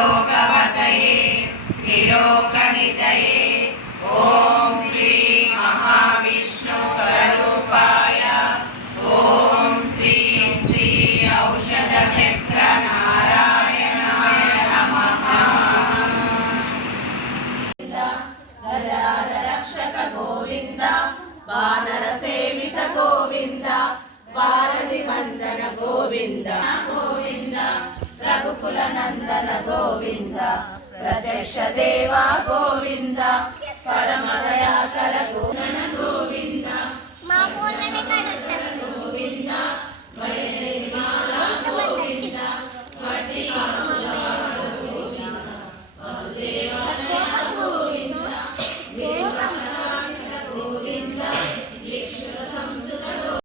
त्रिलोकपतये त्रिलोकनिधये ॐ श्री महाविष्णुस्वरूपाय ॐ श्री श्री औषधचक्रनारायणाय नमः। गजाननरक्षक गोविन्द वानरसेवित गोविन्द वारधिवन्दन गोविन्द गोविन्द रघुकुल नंदन गोविंद प्रत्यक्ष देवा गोविंद परम दयाकर गोविंद